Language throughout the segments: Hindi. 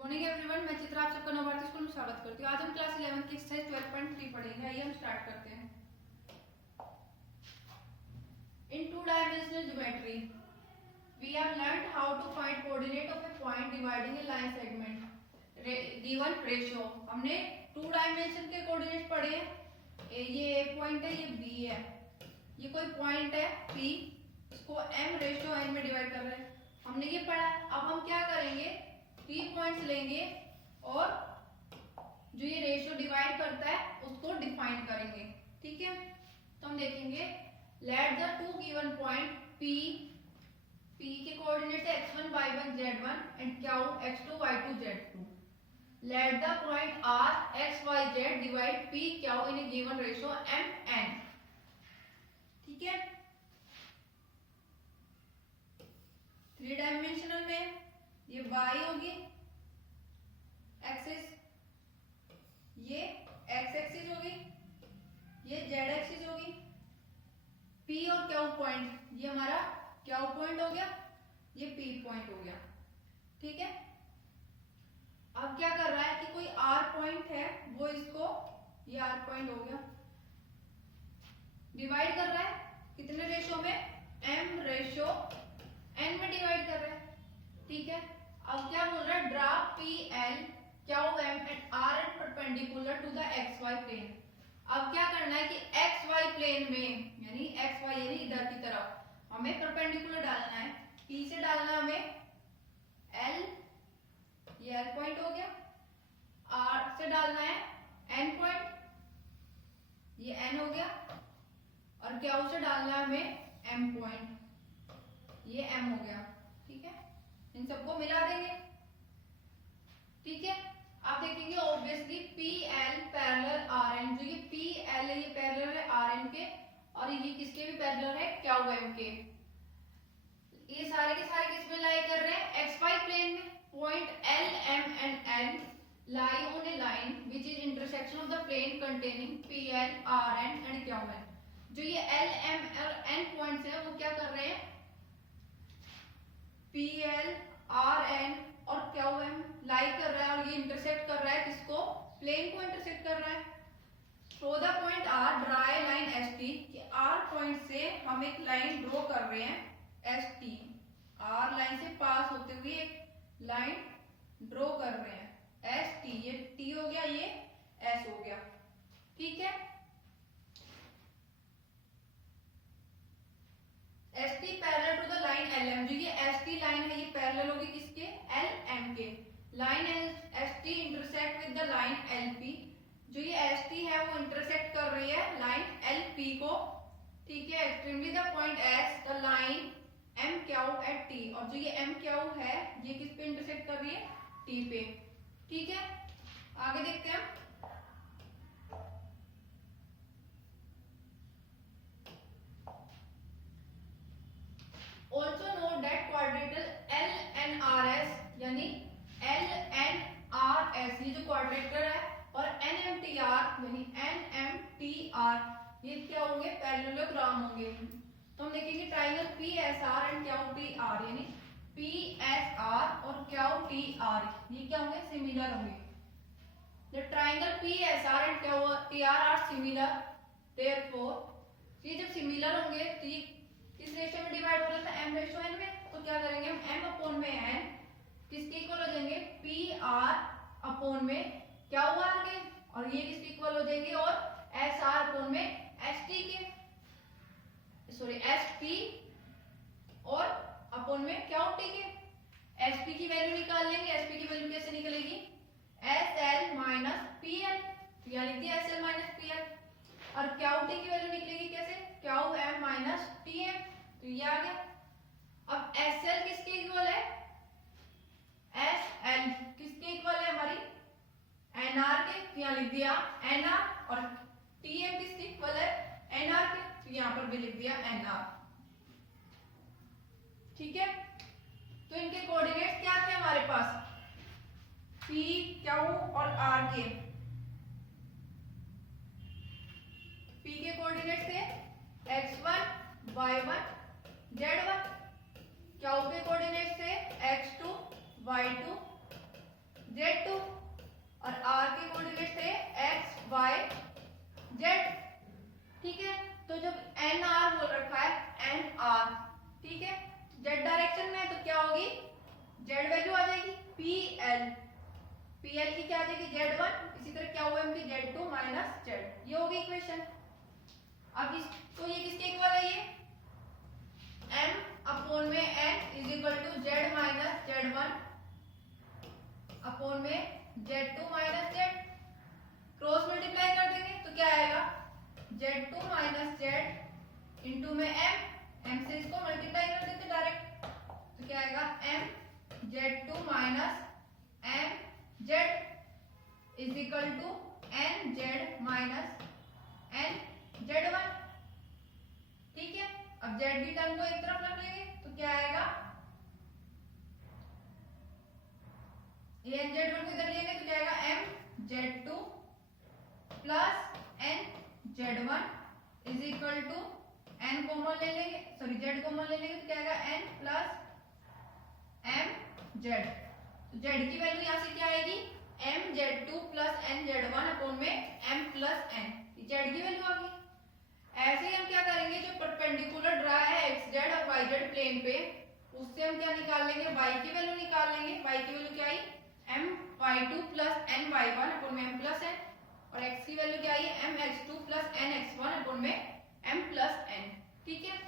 मॉर्निंग एवरीवन, मैं चित्रा आप सबका नवभारती स्कूल में स्वागत करती हूँ। आज हम क्लास 11 की एक्सरसाइज 12.3 पढ़ेंगे। आइए हम स्टार्ट करते हैं। In two dimensional geometry we have learned how to find coordinate of a point dividing a line segment given ratio. हमने टू डायमेंशन के कोऑर्डिनेट पढ़े हैं। ये ए पॉइंट है, ये बी है, ये कोई पॉइंट है पी, इसको एम रेशियो एन में डिवाइड कर रहे हैं। हमने ये पढ़ा। अब हम क्या करेंगे, पी पॉइंट्स लेंगे और जो ये रेशियो डिवाइड करता है उसको डिफाइन करेंगे। ठीक है, तो हम देखेंगे let the two given point P के कोऑर्डिनेट है x1 y1 z1 and Q x2 y2 z2। Let the point r x y z divide p Q in A given ratio m n। ठीक है, थ्री डायमेंशनल में ये y होगी एक्सिस, ये x एक्सिस होगी, ये z एक्सिस होगी। p और q पॉइंट, ये हमारा q पॉइंट हो गया, ये p पॉइंट हो गया। ठीक है, अब क्या कर रहा है कि कोई r पॉइंट है, वो इसको, ये r पॉइंट हो गया, डिवाइड कर रहा है कितने रेशियो में, m रेशियो n में डिवाइड कर रहा है। ठीक है, अब क्या बोल रहा है, draw P L Q M and R N perpendicular to the X Y plane. अब क्या करना है कि एक्स वाई प्लेन में, यानी एक्स वाई यानी इधर की तरफ हमें परपेंडिकुलर डालना है। पी से डालना है हमें एल, ये एल पॉइंट हो गया। आर से डालना है एन पॉइंट, ये एन हो गया। और क्यू से डालना है हमें एम पॉइंट, ये एम हो गया। ठीक है, इन सबको मिला देंगे। ठीक है, आप देखेंगे obviously P L parallel R N, जो ये पी एल है ये पैरेलल है आर एन के, और ये किसके भी पैरेलल है, क्यू एम के। ये सारे के सारे किस में लाई कर रहे हैं, एक्स वाई प्लेन में। Point L M and N lie on a line which is intersection of the plane containing P L R N and Q M. जो ये एल एम और एन पॉइंट्स है वो क्या कर रहे हैं, पी एल आर एन और क्यू एम लाई कर रहा है, और ये इंटरसेक्ट कर रहा है किसको, प्लेन को इंटरसेक्ट कर रहा है। Through the point R draw a line S T, कि आर पॉइंट से हम एक लाइन ड्रॉ कर रहे हैं एस टी। आर लाइन से पास होते हुए एक लाइन ड्रॉ कर रहे हैं एस टी, ये टी हो गया, ये एस हो गया। ठीक है, S T parallel to the line L M, जो ये एस टी लाइन है ये पैरेलल होगी किसके, एल एम के। Line S T intersect with the line L P, जो ये एस टी है वो इंटरसेक्ट कर रही है लाइन एल पी को। ठीक है, extremely the point S the line M Q at T, और जो ये एम क्यू है ये किस पे इंटरसेक्ट कर रही है, टी पे। ठीक है, आगे देखते हैं। Also note that quadrilateral LNRS यानी LNRS ये जो क्वाड्रेटर है, और NMTR यानी NMTR ये क्या होंगे, पैरेललोग्राम होंगे। तो हम देखेंगे ट्राइंगल PSR एंड QTR यानी PSR और QTR ये क्या होंगे, सिमिलर होंगे। The triangle PSR and QTR are similar, therefore ये जब सिमिलर होंगे तो ये किस रेशियो में डिवाइड हो रहा था, m रेशियो n में। तो क्या करेंगे हम, m अपॉन में n किसके इक्वल हो जाएंगे, p r अपॉन में q r के, और ये किसके इक्वल हो जाएंगे, और s r अपॉन में s t के, सॉरी s t और अपॉन में q t के। s p की वैल्यू निकाल लेंगे। s p की वैल्यू कैसे निकलेगी, s l minus p l, या लिख दिया s l minus p l। और q t की वैल्यू निकलेगी कैसे, q m minus t m, तो ये आ गया। अब एस एल किसके इक्वल है, एस एल किसके इक्वल है, हमारी एन आर के, तो यहाँ लिख दिया एन आर। और टी एम किसके इक्वल है, एन आर के, तो यहाँ पर भी लिख दिया एन आर। ठीक है, तो इनके कोऑर्डिनेट्स क्या थे हमारे पास, पी क्यू और आर के। पी के कोऑर्डिनेट थे x1 y1 z1, क्यू के कोऑर्डिनेट थे x2 y2 z2। Z2 और R के कोऑर्डिनेट थे X Y Z। ठीक है, तो जब NR बोल रखा है NR, ठीक है, Z डायरेक्शन में है तो क्या होगी, Z वैल्यू आ जाएगी PL, PL की क्या आ जाएगी Z1, इसी तरह क्या हुआ इनकी Z2 माइनस Z, ये होगी इक्वेशन। अब इस तो ये किसके इक्वल है, ये M अपॉन में N is equal to Z minus Z1 upon में Z2 minus Z, cross multiply कर देंगे तो क्या आएगा Z2 माइनस Z इंटू में M से इसको मल्टीप्लाई कर देते डायरेक्ट तो क्या आएगा M Z2 minus M Z is equal to N Z minus N Z1। ठीक है, अब Z की टर्म को एक तरफ रख लेंगे तो क्या आएगा, N Z1 को इधर लेंगे तो क्या आएगा M Z2 plus N Z1 is equal to N common ले लेंगे, सॉरी Z कॉमन ले लेंगे तो क्या आएगा N प्लस M Z। तो Z की वैल्यू यहाँ से क्या आएगी M Z2 plus N Z1 upon में M प्लस N, Z की वैल्यू आ गई। ऐसे ही हम क्या करेंगे, जो परपेंडिकुलर ड्रा है XZ और YZ प्लेन पे, उससे हम क्या निकाल लेंगे, Y की वैल्यू निकाल लेंगे। Y की वैल्यू क्या आई M Y2 plus N Y1 upon में M प्लस N, और X की वैल्यू क्या आई M X2 plus N X1 upon में M प्लस N। ठीक है,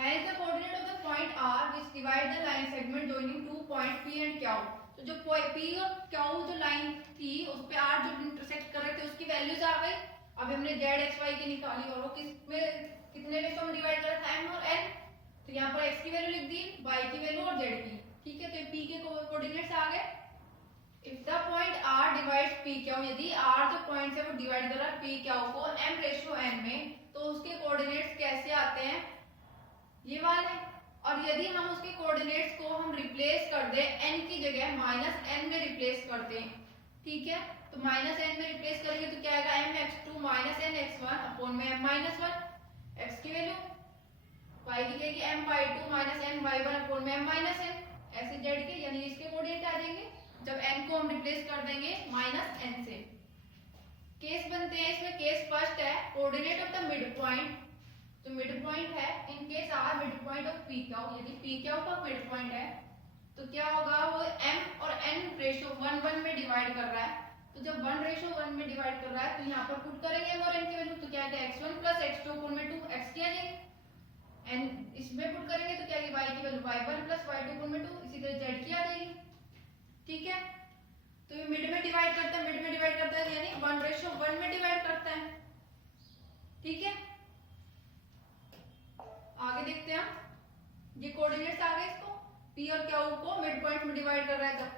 Hence the coordinate of the point R which divide the line segment joining two points P and Q। तो जो P और Q जो लाइन थी उस पे R जो इंटरसेक्ट कर रहे थे उसकी वैल्यूज आ गई। अब हमने Z X Y की निकाली और वो कितने रेशो में डिवाइड करा था M और N, तो यहाँ पर X की वैल्यू लिख दी, Y की वैल्यू और Z की। ठीक है, तो P के कोऑर्डिनेट्स आ गए। If the point R divides P Q, यदि R जो पॉइंट है वो डिवाइड कर रहा है P Q को M रेशो N में, तो उसके कोऑर्डिनेट्स कैसे आते हैं, ये वाले। और यदि हम उसके कोऑर्डिनेट्स को हम रिप्लेस कर दें n की जगह माइनस n में रिप्लेस कर दें, ठीक है, तो माइनस n में रिप्लेस करेंगे तो क्या आएगा m x2 minus n x1 upon में m माइनस 1, x की वैल्यू, y की क्या है m y2 minus n y1 upon में m माइनस n, ऐसे z के यानी इसके कोऑर्डिनेट आ जाएंगे जब n को हम रिप्लेस कर देंगे माइनस n से। केस बनते हैं इसमें, केस फर्स्ट है coordinate of the mid point, तो मिड पॉइंट है in case R mid point of P Q, यदि पी क्यू का मिड पॉइंट है तो क्या होगा, वो m और n रेशो 1:1 में डिवाइड कर रहा है, तो जब 1:1 में डिवाइड कर रहा है तो यहाँ पर पुट करेंगे m और n की वैल्यू, तो क्या आएगा x1 प्लस x2 अपॉन में 2 x की आ जाएगी, n इसमें पुट करेंगे तो क्या आएगी y की value y1 plus y2 upon में 2, इसी तरह z की आ जाएगी। ठीक है, तो ये मिड में डिवाइड करता है, मिड में डिवाइड करता है यानी 1:1 में डिवाइड करता है। ठीक है, आगे देखते हैं हम, ये कोऑर्डिनेट्स आ गए इसको, P और Q को मिड पॉइंट में डिवाइड कर रहा है तब।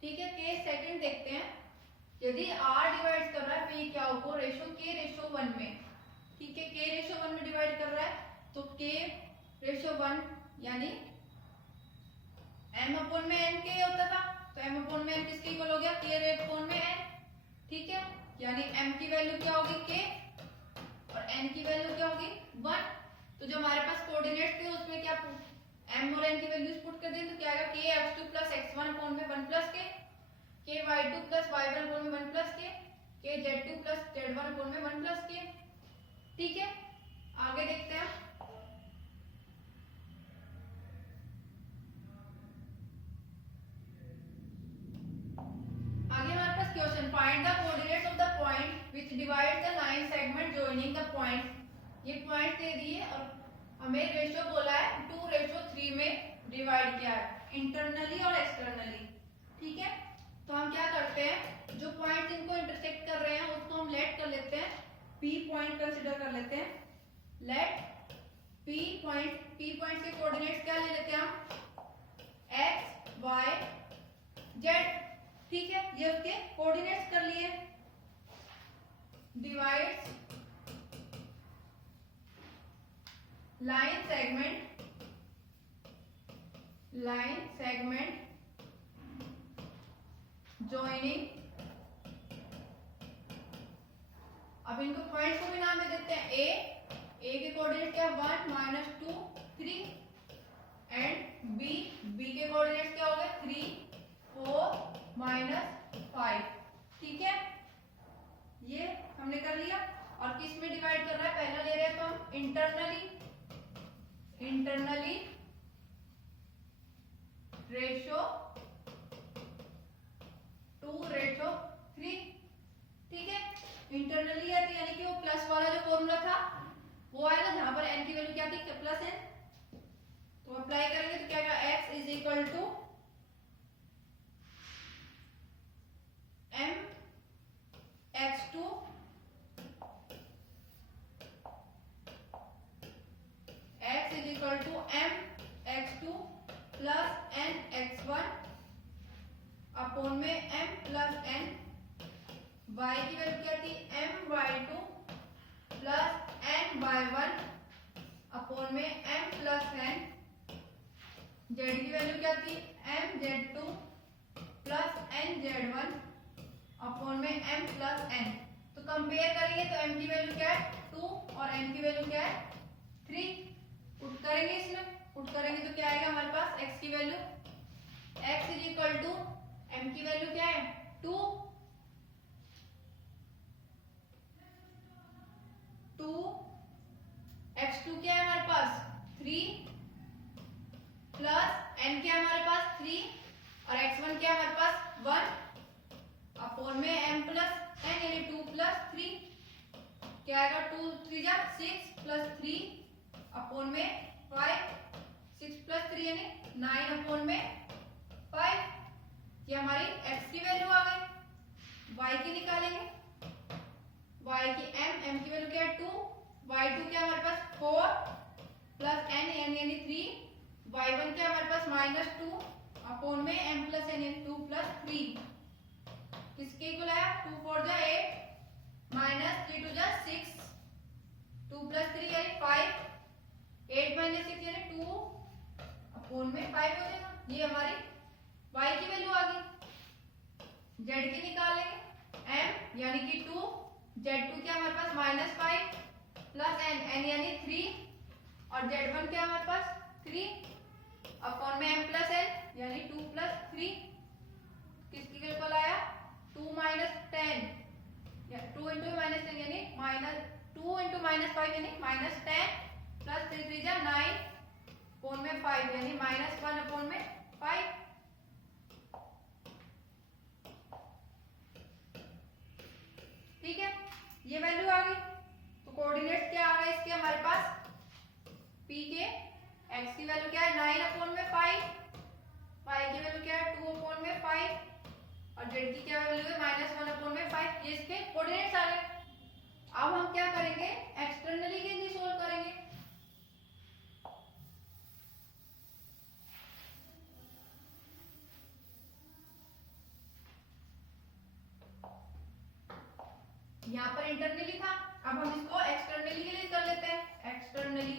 ठीक है, केस सेकंड देखते हैं, यदि R डिवाइड कर रहा है P Q को रेशो K रेशो 1 में, ठीक है, K रेशो 1 में डिवाइड कर रहा है तो K रेशो 1 यानी M अपॉन में N K होता था, तो M अपॉन में N किसके इक्वल हो गया, K अपॉन में N। ठीक है, यानी M की वैल्यू क्या होगी K और N की वैल्यू क्या होगी 1, तो जो हमारे पास कोऑर्डिनेट्स थे उसमें क्या m और n की वैल्यूज पुट कर दें तो क्या आएगा k x2 plus x1 upon में 1 plus k y2 plus y1 upon में 1 plus k z2 plus z1 upon में 1 प्लस k। ठीक है, आगे देखते हैं, आगे हमारे पास question, find the coordinates of the point which divide the line segment joining the point. ये पॉइंट दे दिए और हमें रेशो बोला है 2:3 में डिवाइड किया है इंटरनली और एक्सटर्नली। ठीक है, तो हम क्या करते हैं, जो पॉइंट इनको इंटरसेक्ट कर रहे हैं उसको हम लेट कर लेते हैं, P पॉइंट कंसीडर कर लेते हैं, लेट P पॉइंट के कोऑर्डिनेट्स क्या ले लेते हैं हम x y z। ठीक है, ये उसके कोऑर्डिनेट्स कर लिए, डिवाइड्स line segment joining। अब इनको पॉइंट्स को भी नाम दे देते हैं, a के कोऑर्डिनेट क्या है 1 -2 इंटरनली रेशो 2:3। ठीक है, इंटरनली है तो यानी कि वो प्लस वाला जो फॉर्मूला था वो आएगा जहां पर n की वैल्यू क्या थी, प्लस n। तो अप्लाई करेंगे तो क्या आएगा, x is equal to m x2 x is equal to m x2 plus n x1 upon में m प्लस n। y की वैल्यू क्या थी, m y2 plus n y1 upon में m प्लस n। z की वैल्यू क्या थी, m z2 plus n z1 upon में m प्लस n। तो कंपेयर करेंगे तो m की वैल्यू क्या है 2 और n की वैल्यू क्या है 3। पुट करेंगे, इसमें पुट करेंगे तो क्या आएगा हमारे पास, x की value x is equal to m की वैल्यू क्या है 2 x2 क्या है हमारे पास 3 प्लस n क्या है हमारे पास 3 और x1 क्या है हमारे पास 1 अपॉन में m प्लस n यानी 2 प्लस 3 क्या आएगा 2 3 जा 6 प्लस 3 अपॉन में 5 6 प्लस 3 यानी 9 अपॉन में 5। ये हमारी x की वैल्यू आ गई। y की निकालेंगे, y की m की वैल्यू क्या है 2 y2 क्या हमारे पास 4 प्लस n यानी 3 y1 क्या हमारे पास -2 अपॉन में m प्लस n यानी 2 प्लस 3। किसके इक्वल आया 2 4 जा 8 माइनस 3 2 जा 6 2 प्लस 3 यानी 5 8 माइनस 6 यानी 2 अपॉन में 5 हो जाएगा। ये हमारी y की वैल्यू आ गई। z की निकालेंगे m यानी कि 2 z2 क्या हमारे पास -5 प्लस n यानी 3 और z1 क्या हमारे पास 3 अपॉन में m प्लस n यानी 2 प्लस 3। किसकी इक्वल आया 2 माइनस 10 या 2 इंटू माइनस 10 यानी -2 इंटू -5 यानी -10 प्लस 3 3 जा 9 अपॉन में 5 यानी -1 अपॉन में 5। ठीक है, ये वैल्यू आ गई। तो कोऑर्डिनेट क्या आ गए इसके हमारे पास, p के x की वैल्यू क्या है 9 अपॉन में 5 y की वैल्यू क्या है 2 अपॉन में 5 और z की क्या वैल्यू है -1 अपॉन में 5। ये इसके कोऑर्डिनेट्स आ गए। अब हम क्या करेंगे, एक्सटर्नली के लिए सोल्व करेंगे। यहाँ पर इंटरनली था, अब हम इसको एक्सटर्नली के लिए कर लेते हैं, एक्सटर्नली।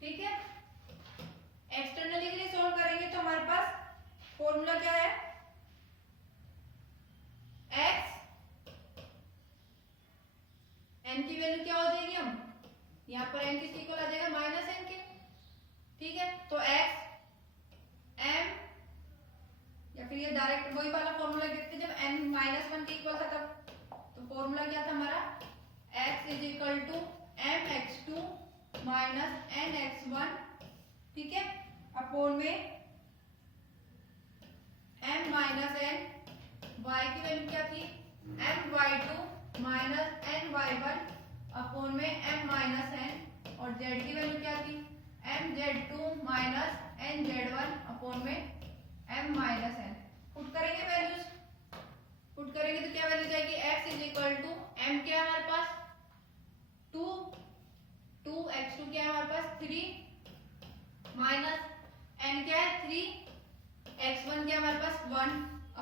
ठीक है, एक्सटर्नली के लिए सोल्व करेंगे तो हमारे पास फॉर्मूला क्या है, x n की वैल्यू क्या हो जाएगी, हम यहाँ पर n किसके इक्वल आ जाएगा -n के। ठीक है, तो x m या फिर ये डायरेक्ट वही वाला फॉर्मूला देखते जब n -1 के इक्वल था तब। तो फॉर्मूला क्या था हमारा, x is equal to m x2 minus n x1। ठीक है, अपॉन में m माइनस n। y की वैल्यू क्या थी m y2 minus n y1 upon में m माइनस n और z की वैल्यू क्या थी m z2 minus n z1 upon में m माइनस n। पुट करेंगे वैल्यूज, पुट करेंगे तो क्या वैल्यू जाएगी, x is equal to m क्या है हमारे पास 2 x2 क्या है हमारे पास 3 माइनस n क्या है 3 x1 क्या है हमारे पास 1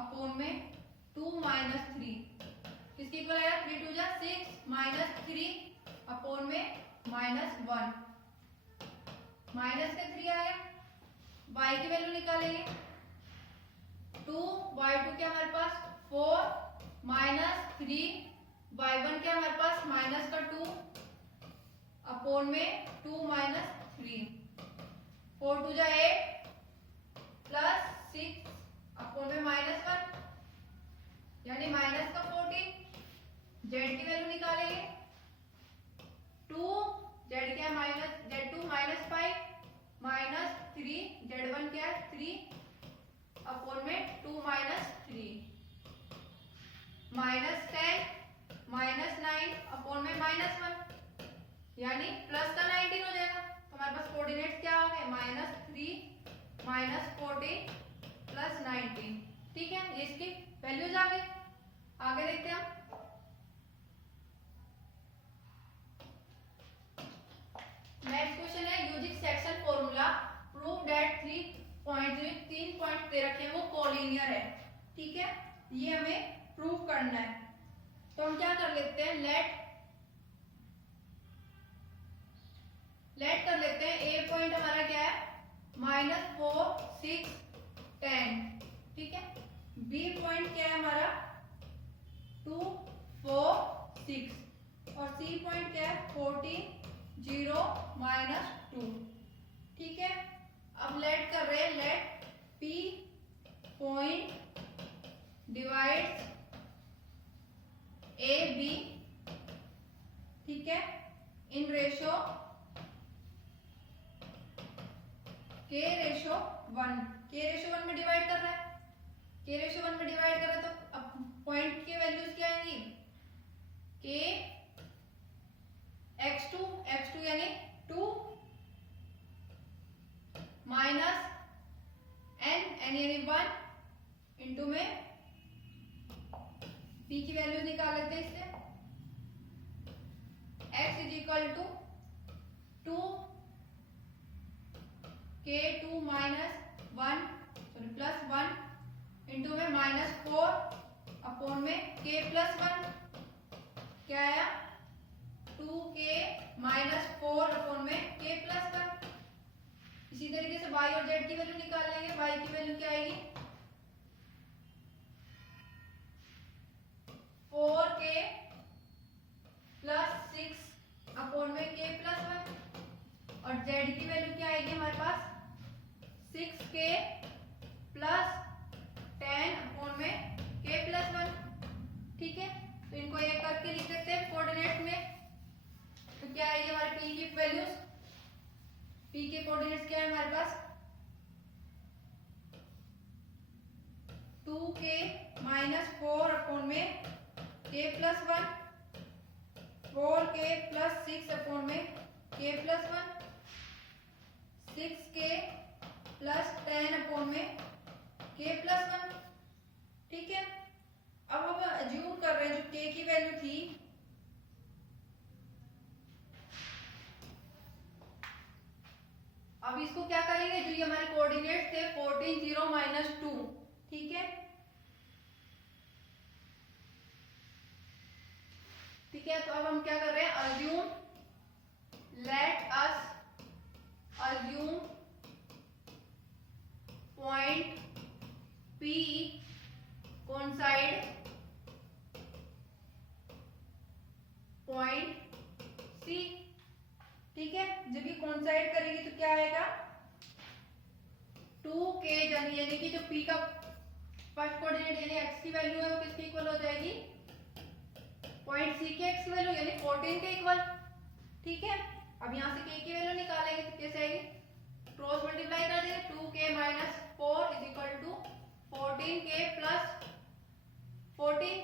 अपॉन में 2 माइनस 3। किसकी इक्वल आया 3 2 जा 6 माइनस 3 अपॉन में -1 माइनस का 3 आया। y की वैल्यू निकालेंगे 2 y2 क्या हमारे पास 4 माइनस 3 y1 क्या हमारे पास माइनस का 2 अपॉन में 2 माइनस 3 4 2 जा 8 प्लस 6 अपॉन में -1 यानी माइनस का 14। z की वैल्यू निकालेंगे 2 z अपॉन में 2 माइनस 3, माइनस 10 माइनस 9 अपॉन में माइनस 1, यानी प्लस का 19 हो जाएगा। तो हमारे पास कोऑर्डिनेट्स क्या आ गए, माइनस 3 माइनस 14 प्लस 19। ठीक है, ये इसकी वैल्यूज आ गई। आगे देखते हैं हम। नेक्स्ट क्वेश्चन है using section formula prove that 3 point दे रखे हैं वो कोलिनियर है। ठीक है, ये हमें प्रूव करना है। तो हम क्या कर लेते हैं, लेट कर लेते हैं। ए पॉइंट हमारा क्या है, -4 6 10। ठीक है, बी पॉइंट क्या है हमारा 2 4 6 और सी पॉइंट क्या है 14 0 -2। ठीक है, अब लेट कर रहे हैं, let P point divides A B. ठीक है, इन रेशो के रेशो 1, के रेशो 1 में डिवाइड कर रहा है, के रेशो 1 में डिवाइड कर रहा है। तो अब पॉइंट के वैल्यूज क्या आएंगी, के x2 यानी 2 माइनस n यानी 1 इंटू में p की वैल्यू निकाल लेते हैं इससे। x is equal to 2 k2 माइनस 1 सॉरी प्लस 1 इंटू में -4 अपॉन में k प्लस 1 क्या आया 2k -4 अपॉन में k प्लस 1। इसी तरीके से y और z की वैल्यू निकाल लेंगे। y की वैल्यू क्या आएगी 4k प्लस 6 अपॉन में k प्लस 1 और z की वैल्यू क्या आएगी हमारे पास 6k प्लस 10 अपॉन में k प्लस 1। ठीक है, तो इनको एक करके लिख देते हैं कोऑर्डिनेट में। तो क्या आएगी हमारे p की वैल्यूज, p के कोऑर्डिनेट्स क्या है हमारे पास 2k -4 अपॉन में k plus 1, 4k plus 6 upon में k plus 1, 6k plus 10 upon में k प्लस 1। ठीक है, अब हम अज्यूम कर रहे हैं जो k की वैल्यू थी अब इसको क्या करेंगे, जो ये हमारे कोऑर्डिनेट्स थे 14 0 -2। ठीक है, ठीक है, तो अब हम क्या कर रहे हैं, assume let us assume point P coincide point C। ठीक है, जब ये कोइंसाइड करेगी तो क्या आएगा 2k यानी कि जो P का फर्स्ट कोऑर्डिनेट यानी x की वैल्यू है वो किसके इक्वल हो जाएगी पॉइंट C के x की वैल्यू यानी 14 के इक्वल। ठीक है, अब यहाँ से k की वैल्यू निकालेंगे तो कैसे आएगी, क्रॉस मल्टीप्लाई कर देंगे 2k -4 is equal to 14k plus 14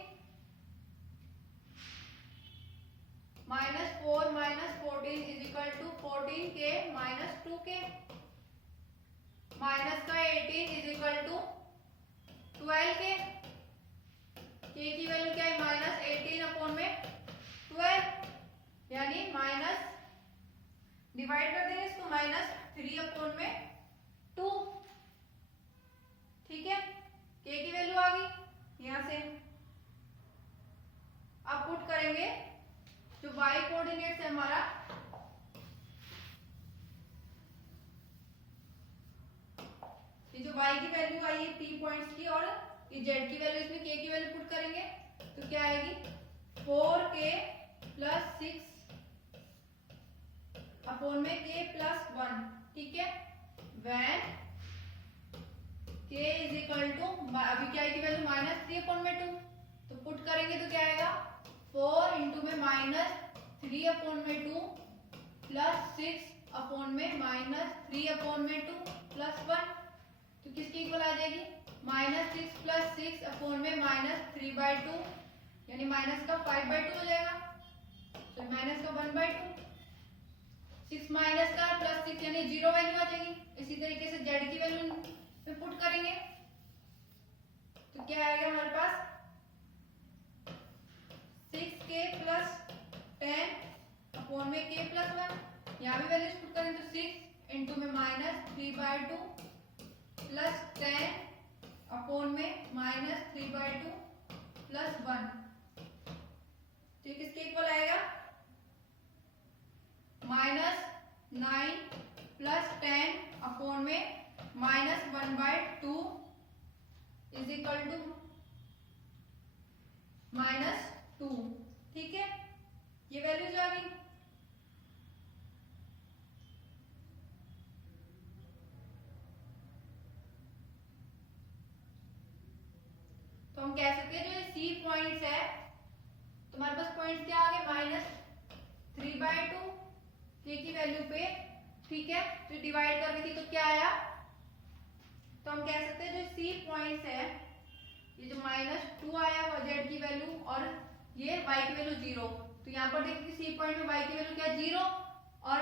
-4 -14 is equal to 14k -2k minus का 18 is equal to 12k। k की वैल्यू क्या है -18 अपॉन में 12 यानी माइनस डिवाइड कर देंगे इसको -3 अपॉन में 2। ठीक है, k की वैल्यू आ गई। यहां से अब पुट करेंगे जो y कोऑर्डिनेट्स है हमारा ये जो y की वैल्यू आई है p पॉइंट्स की और ये z की वैल्यू इसमें k की वैल्यू पुट करेंगे तो क्या आएगी 4k प्लस 6 अपॉन में k प्लस 1। ठीक है, when k is equal to अभी क्या की वैल्यू -3 अपॉन में 2 तो पुट करेंगे तो क्या आएगा 4 इंटू में -3 अपॉन में 2 प्लस 6 अपॉन में -3 अपॉन में 2 प्लस 1 तो किसके इक्वल आ जाएगी -6 + 6 अपॉन में -3/2 यानी माइनस का 5/2 हो जाएगा, तो माइनस का 1/2। 6 माइनस का +6 यानी 0 वैल्यू आ जाएगी। इसी तरीके से z की वैल्यू में पुट करेंगे तो क्या आएगा हमारे पास 6k + 10 अपॉन में k + 1। यहाँ भी वैल्यूज पुट करें तो 6 इंटू में -3/2 प्लस 10 अपॉन में -3/2 प्लस 1, तो किसके इक्वल आएगा -9 प्लस 10 अपॉन में -1/2 इज इक्वल टू -2। ठीक है, ये वैल्यूज आ गई। तो हम कह सकते हैं जो सी पॉइंट्स है, तुम्हारे पास पॉइंट्स क्या आ गए -3/2 के की वैल्यू पे। ठीक है, तो डिवाइड कर रही थी तो क्या आया, तो हम कह सकते हैं जो सी पॉइंट्स है, ये जो -2 आया वो जेड की वैल्यू और ये वाई की वैल्यू 0। तो यहाँ पर देखिए सी पॉइंट में वाई की वैल्यू क्या 0 और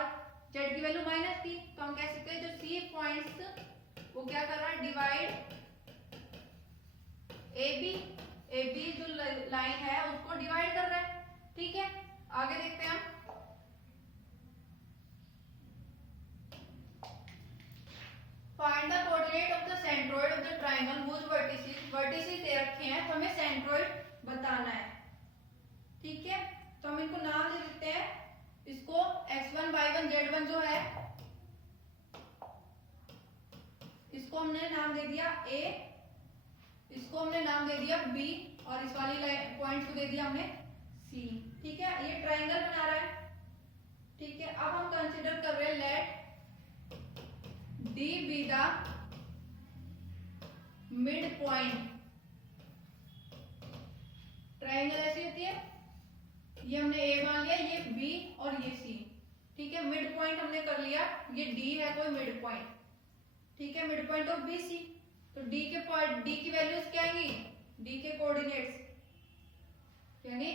जेड की वैल्यू -3, तो हम कह सकते हैं जो सी पॉइंट्स वो क्या कर रहा है डिवाइड ए बी जो लाइन है उसको डिवाइड कर रहा है। ठीक है, आगे देखते हैं हम। Find the coordinate of the centroid of the triangle which vertices दे रखे हैं, तो हमें सेंट्रोइड बताना है। ठीक है, तो हम इनको नाम दे देते हैं। इसको x1 y1 z1 जो है इसको हमने नाम दे दिया a, इसको हमने नाम दे दिया b और इस वाली पॉइंट को दे दिया हमने c। ठीक है, ये ट्रायंगल बना रहा है। ठीक है, अब हम कंसीडर कर रहे हैं let D be the mid point. Triangle ऐसी होती है, ये हमने A मान लिया, ये B और ये C। ठीक है, मिड पॉइंट हमने कर लिया, ये D है कोई मिड पॉइंट। ठीक है, मिड पॉइंट ऑफ BC। तो D की वैल्यूज क्या आएंगी, D के कोऑर्डिनेट्स यानी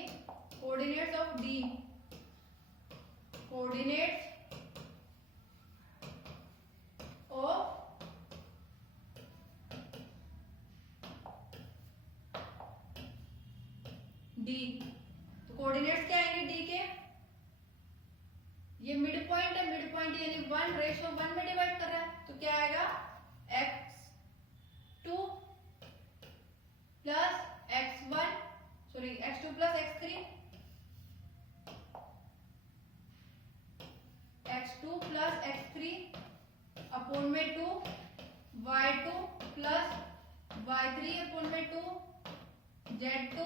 coordinates of D, coordinates of D। तो कोऑर्डिनेट्स क्या आएंगे D के, ये मिड पॉइंट है, मिड पॉइंट यानी 1:1 में डिवाइड कर रहा है, तो क्या आएगा x2 plus x2 plus x3, x2 plus x3 upon में 2, y2 प्लस y3 अपॉन में 2, z2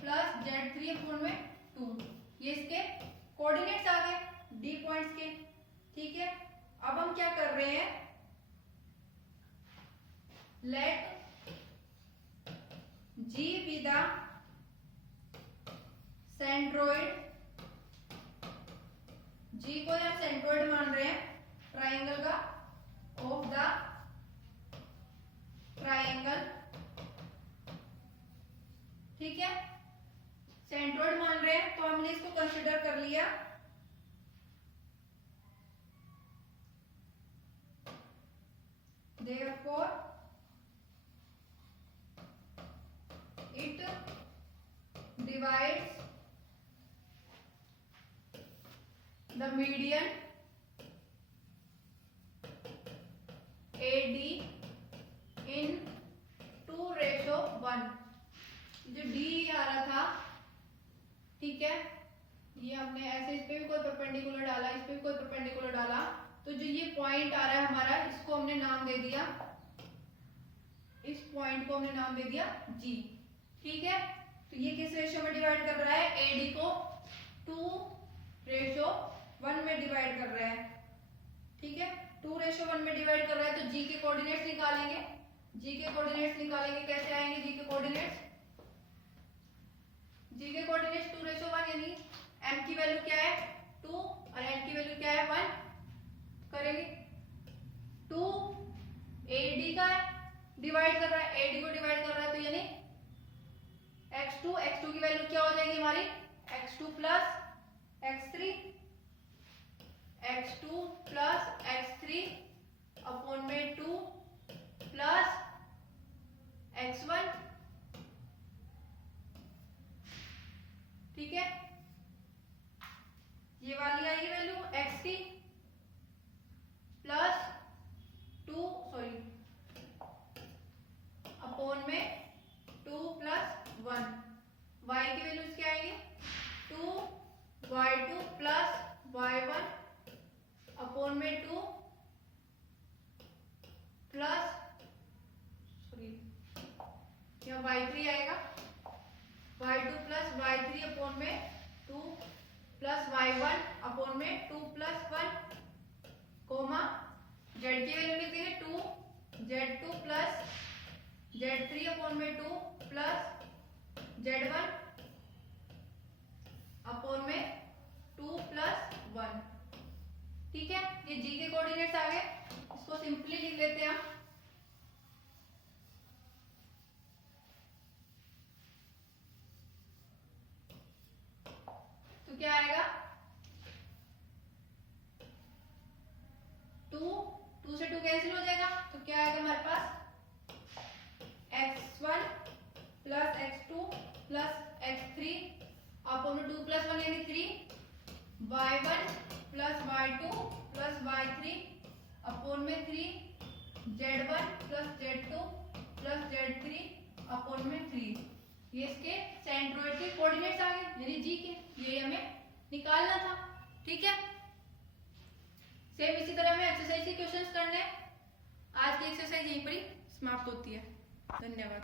प्लस z3 अपॉन में 2। ये इसके कोऑर्डिनेट्स आ गए डी पॉइंट्स के। ठीक है, अब हम क्या कर रहे हैं, let G be the centroid, G को हम सेंट्रोइड मान रहे हैं ट्रायंगल का, ऑफ द ट्रायंगल। ठीक है, सेंट्रोइड मान रहे हैं तो हमने इसको कंसीडर कर लिया। Therefore it divides the median AD in 2:1। जो D आ रहा था, ठीक है, ये हमने ऐसे इस पे भी कोई परपेंडिकुलर डाला, इस पे भी कोई परपेंडिकुलर डाला, तो जो ये पॉइंट आ रहा है हमारा, इसको हमने नाम दे दिया, इस पॉइंट को हमने नाम दे दिया G। ठीक है, तो ये किस रेशियो में डिवाइड कर रहा है, AD को 2:1 में डिवाइड कर रहा है। ठीक है, 2:1 में डिवाइड कर रहा है, तो G के कोऑर्डिनेट्स निकालेंगे। G के कोऑर्डिनेट्स निकालेंगे, कैसे आएंगे G के कोऑर्डिनेट्स, G के कोऑर्डिनेट्स 2:1 यानी M की वैल्यू क्या है 2 और N की वैल्यू क्या है 1 करेंगे। 2 AD का है डिवाइड कर रहा है, AD को डिवाइड कर रहा है, तो यानी x2 की वैल्यू क्या हो जाएगी हमारी x2 प्लस x3 अपॉन में 2 प्लस x1, ठीक है। ये वाली आएगी वैल्यू x की प्लस 2 अपॉन में 2 प्लस 1, y की वैल्यू क्या आएगी 2y2 प्लस y1 अपॉन में 2 प्लस यहाँ y3 आएगा, y2 प्लस y3 अपॉन में 2 प्लस y1 अपॉन में 2 प्लस 1 कोमा z की वैल्यू लिख देंगे 2 z2 प्लस z3 अपॉन में 2 प्लस z1 अपॉन में 2 प्लस 1, ठीक है। ये जी के कोऑर्डिनेट्स आ गए, इसको सिंपली लिख लेते हैं हम। तो क्या आएगा 2 से 2 कैंसिल हो जाएगा, तो क्या आएगा हमारे पास x1 plus x2 plus x3 upon में 2 प्लस 1 यानी 3, y1 plus y2 plus y3 upon में 3, z1 plus z2 plus z3 upon में 3। ये इसके सेंट्रोइड के कोऑर्डिनेट्स आ गए, यानी जी के, ये हमें निकालना था, ठीक है। सेम इसी तरह हमें एक्सरसाइज के क्वेश्चंस करने हैं। आज की एक्सरसाइज यहीं पर ही समाप्त होती है। धन्यवाद।